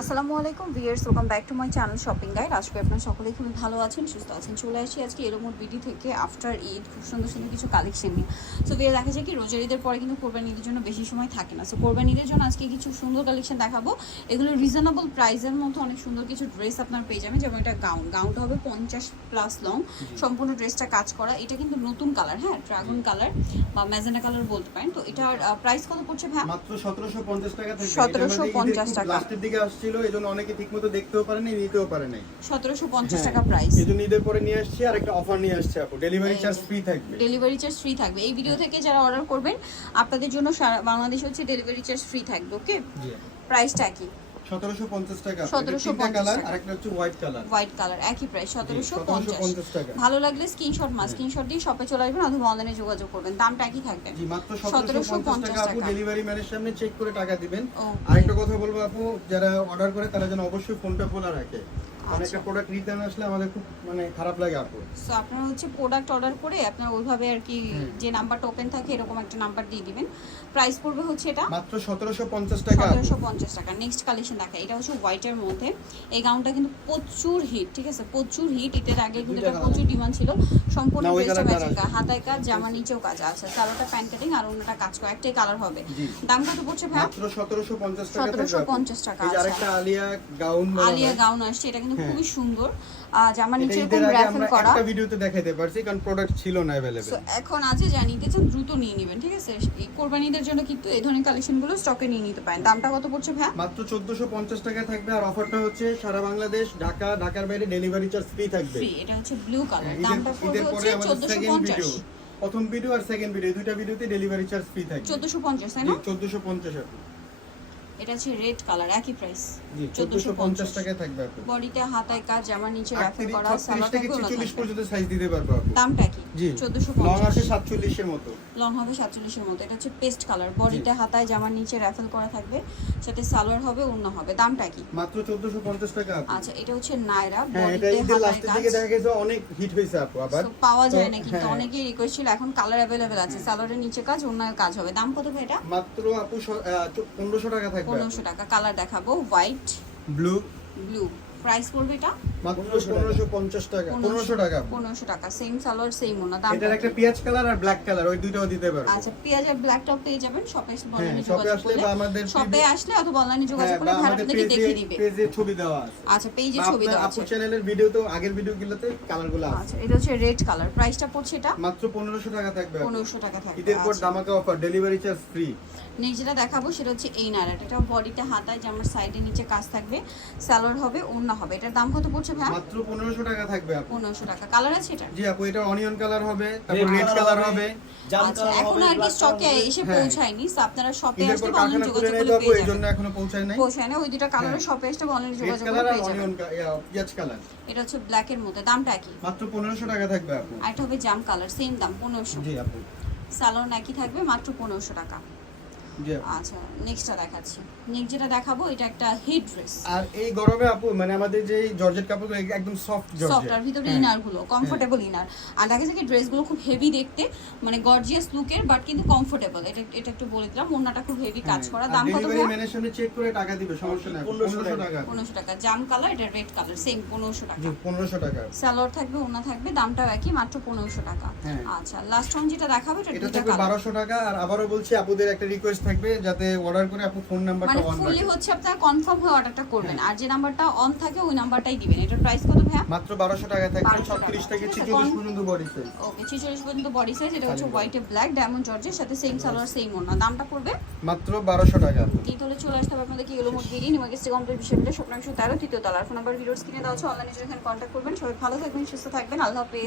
আসসালামু আলাইকুম viewers welcome back to my channel shopping guide আজকে আপনারা সকলেই খুবই ভালো আছেন সুস্থ আছেন। চলে আসি আজকে এরমোট বিডি থেকে আফটার ঈদ খুব সুন্দর সুন্দর কিছু কালেকশন নিয়ে। সো ভিয়ার দেখা যায় কি রোজার ঈদের পরে কিন্তু কোরবানি ঈদের জন্য বেশি সময় থাকে না। সো কোরবানি ঈদের জন্য আজকে কিছু সুন্দর কালেকশন দেখাবো। এগুলো রিজনেবল প্রাইসের মধ্যে অনেক সুন্দর কিছু ড্রেস আপনার পেয়ে যাবেন যেমন এটা গাউন গাউনটা হবে পঞ্চাশ প্লাস লং সম্পূর্ণ ড্রেসটা কাজ করা। এটা কিন্তু নতুন কালার হ্যাঁ? ড্রাগন কালার বা ম্যাজেন্ডা কালার বলতে পারেন। তো এটার প্রাইস কত পড়ছে ভাই মাত্র 1750 টাকা থেকে। 1750 টাকা। লাস্টের আসছিল এজন্য অনেকে ঠিকমতো দেখতেও পারেনি নিতেও পারে নাই। সতেরোশো পঞ্চাশ হ্যাঁ। টাকা প্রাইস এই জন্য ঈদের পরে নিয়ে আসছি আর একটা অফার নিয়ে আসছে আপু। ডেলিভারি চার্জ ফ্রি থাকবে। ডেলিভারি চার্জ ফ্রি থাকবে। এই ভিডিও থেকে যারা অর্ডার করবেন আপনাদের জন্য সারা বাংলাদেশ হচ্ছে ডেলিভারি চার্জ ফ্রি থাকবে ওকে প্রাইসটা কি 1750 টাকা। 1750 কালার। হচ্ছে হোয়াইট কালার হোয়াইট কালার একই প্রাইস সতেরোশো পঞ্চাশ। 1750 টাকা। ভালো লাগলে স্ক্রিনশট মা স্ক্রিনশট দিয়ে শপে চলে আসবেন অথবা অনলাইনে যোগাযোগ করবেন। দামটা একই থাকবে। জি মাত্র 1750 1750 টাকা। আপু ডেলিভারি ম্যানের সামনে চেক করে টাকা দিবেন. আরেকটা কথা বলব আপু যারা অর্ডার করে তারা যেন অবশ্যই ফোনটা খোলা রাখে। আচ্ছা। প্রোডাক্ট রিটার্ন আসলে আমাদের খুব মানে খারাপ লাগে আপু সো আপনারা হচ্ছে প্রোডাক্ট অর্ডার করে আপনার ওইভাবে আর কি যে নাম্বারটা ওপেন থাকে এরকম একটা নাম্বার দিয়ে দিবেন। প্রাইস পড়বে হচ্ছে এটা মাত্র 1750 টাকা। আপু সতেরোশো পঞ্চাশ টাকা। নেক্সট কালেকশন দেখা। এটা হচ্ছে হোয়াইটের মধ্যে। এই গাউনটা কিন্তু প্রচুর হিট ঠিক আছে? প্রচুর হিট ঈদের আগে কিন্তু এটা প্রচুর ডিমান্ড ছিল। সম্পূর্ণ ড্রেসটা ম্যাচিং হাতায় কাজ জামা নিচেও কাজ। আছে সালোটা প্যান্ট কাটিং আর অন্যটা কাজ করা। একটাই কালার হবে। দাম কত পড়ছে ভাই? মাত্র 1750 টাকা থেকে সতেরোশো আপু। পঞ্চাশ টাকা এই যে আচ্ছা। আরেকটা আলিয়া গাউন আলিয়া গাউন আসছে। এটা কিন্তু। খুবই সুন্দর আহ, জামা এটা নিচে ঈদের এরকম আগে র্যাফেল আমরা করা একটা ভিডিওতে দেখাইতে পারছি কারণ প্রোডাক্ট ছিল না अवेलेबल So, এখন আছে যা নিতে চান দ্রুত নিয়ে নেবেন ঠিক আছে এই কোরবানিদের জন্য কিন্তু এই ধরনের কালেকশনগুলো স্টকে নিয়ে নিতে পারেন দামটা কত পড়ছে ভাই মাত্র 1450 টাকা থাকবে আর অফারটা হচ্ছে সারা বাংলাদেশ ঢাকা ঢাকার বাইরে ডেলিভারি চার্জ ফ্রি থাকবে ফ্রি এটা হচ্ছে ব্লু কালার ঈদের দামটা পড়বে ঈদের পরে হচ্ছে আমাদের চোদ্দশো সেকেন্ড পঞ্চাশ ভিডিও প্রথম ভিডিও আর সেকেন্ড ভিডিও দুইটা ভিডিওতে ডেলিভারি চার্জ ফ্রি থাকবে চোদ্দশো পঞ্চাশ তাই জি না 1450 আপু এটা হচ্ছে রেড কালার একই প্রাইস 1450 1450 টাকায় থাকবে আপু বডিতে হাতায় কাজ জামার নিচে রাফেল 38 করা সালোয়ার থেকে থাকবে ওনা 46 পর্যন্ত সাইজ দিতে পারব আপু দামটা কি? জি চোদ্দশো লং পঞ্চাশ। আছে 47 এর মতো। লং হবে সাতচল্লিশের মতো এটা হচ্ছে পেস্ট কালার বডিটা হাতায় জামার নিচে রাফেল করা থাকবে সাথে সালোয়ার হবে অন্য হবে দামটা কি? মাত্র 1450 টাকা আপু আচ্ছা এটা হচ্ছে নায়রা হ্যাঁ বডিতে হাতায় লাস্টের দিকে দেখা গেছে অনেক হিট হয়েছে আপু আবার। পাওয়া যায় না কিন্তু হ্যাঁ। অনেকেই রিকোয়েস্ট ছিল এখন কালার অ্যাভেলেবেল আছে সালোয়ারের নিচে কাজ অন্য কাজ হবে। দাম কত ভাই এটা? মাত্র আপু স- আহ, চো- 1500 টাকা থাকবে। পনেরোশো টাকা। কালার দেখাবো হোয়াইট ব্লু ব্লু প্রাইস পড়বে এটা? 1550 টাকা। 1500 টাকা। আপু। পনেরোশো টাকা। সেম সালোয়ার সেম ওনা দাম এটার একটা পেঁয়াজ কালার আর ব্ল্যাক কালার ওই দুইটাও দিতে পারব আচ্ছা পেঁয়াজ আর ব্ল্যাক টপ পেয়ে যাবেন শপে এসে হ্যাঁ শপে আসলে বা আমাদের শপে আসলে অথবা অনলাইনে যোগাযোগ হ্যাঁ, করলে বা ভাড়া আমাদের আপনাকে দেখিয়ে দিবে। পেজে ছবি দেওয়া আছে। আচ্ছা পেজে ছবি দেওয়া আপু আছে। চ্যানেলের ভিডিও তো আগের ভিডিওগুলোতে কালারগুলো আছে। আচ্ছা এটা হচ্ছে রেড কালার প্রাইসটা পড়ছে এটা? মাত্র 1500 টাকা থাকবে আপু। পনেরোশো টাকা থাকবে ঈদের পর। দামাকা offer delivery charge free next যেটা দেখাবো সেটা হচ্ছে এই নারাটা এটা বডিতে হাতায় জামার সাইডে নিচে কাজ থাকবে সালোয়ার হবে ওড়না হবে। এটার দাম কত পড়ছে ভাই মাত্র 1500 টাকা থাকবে আপু। পনেরোশো টাকা। কালার আছে এটা জি আপু এটা অনিয়ন কালার হবে তারপর রেড কালার হবে। হবে। আচ্ছা এখন আর কি স্টকে এসে হ্যাঁ। পৌঁছায়নি তো আপনারা শপে ঈদের আসলে অনলাইন যোগাযোগ তো পেয়ে এই জন্য এখনও পৌঁছায় নাই পৌঁছায় না ওই দুটো কালারের হ্যাঁ। শপে আসলে অনলাইন যোগাযোগ কালার আর পেয়ে যাবেন। অনিয়ন পেঁয়াজ কালার এটা হচ্ছে ব্ল্যাক এর মধ্যে দামটা কি? মাত্র 1500 টাকা থাকবে আপু। আর এটা হবে জাম কালার সেম দাম পনেরোশো। জি আপু। সালোয়ার নাকি থাকবে মাত্র পনেরোশো টাকা। জি আপু আচ্ছা নেক্সটটা দেখাচ্ছি। নেক্সট যেটা দেখাবো এটা একটা হিট ড্রেস আর এই গরমে আপু মানে আমাদের যে জর্জেট কাপড়গুলো একদম সফট সফট আর ভিতরে হ্যাঁ। ইনারগুলো কমফোর্টেবল ইনার আর দেখা যায় কি ড্রেসগুলো খুব হেভি দেখতে মানে গর্জিয়াস লুকের বাট কিন্তু কমফোর্টেবল এটা এটা একটু বলে দিলাম খুব হেভি কাজ করা। দাম কত ডেলিভারি ম্যানের সামনে চেক করে টাকা দিবে সমস্যা নাই। 1500 1500 টাকা। পনেরোশো টাকা। জাম কালার এটা রেড কালার সেম পনেরোশো টাকা। জি 1500 টাকা। সালোয়ার থাকবে থাকবে দামটাও একই মাত্র পনেরোশো টাকা। হ্যাঁ। আচ্ছা লাস্ট ওয়ান যেটা দেখাবো এটা এটা দুইটা থাকবে কালার 1200 টাকা আর আবারও বলছি আপুদের একটা রিকোয়েস্ট থাকবে যাতে অর্ডার করে আপু ফোন নাম্বারটা অন ফুললি হচ্ছে আপনারা কনফার্ম হয়ে অর্ডারটা করবেন। হ্যাঁ। আর যে নাম্বারটা অন থাকে ওই নাম্বারটাই দিবেন। এটার প্রাইস কত ভাইয়া? মাত্র 1200 টাকা থাকবে 36 থেকে ঠিক 46 পর্যন্ত বডি সাইজ ওকে ছিচল্লিশ পর্যন্ত বডি সাইজ এটা হচ্ছে হোয়াইটে ব্ল্যাক ডায়মন্ড জর্জের সাথে সেম সালোয়ার সেম ওনা দামটা পড়বে? মাত্র 1200 টাকা। তাহলে চলে আসতে হবে আপনাদেরকে এগুলো মোট বিডি নিমাগেস্টে কমপ্লিট বিষয় মিলে স্বপ্নাংশ তেরো তৃতীয় তলার ফোন নাম্বার ভিডিওস কিনে দেওয়া হচ্ছে অনলাইনে এখানে কন্ট্যাক্ট করবেন। সবাই ভালো থাকবেন সুস্থ থাকবেন। আল্লাহ হাফেজ।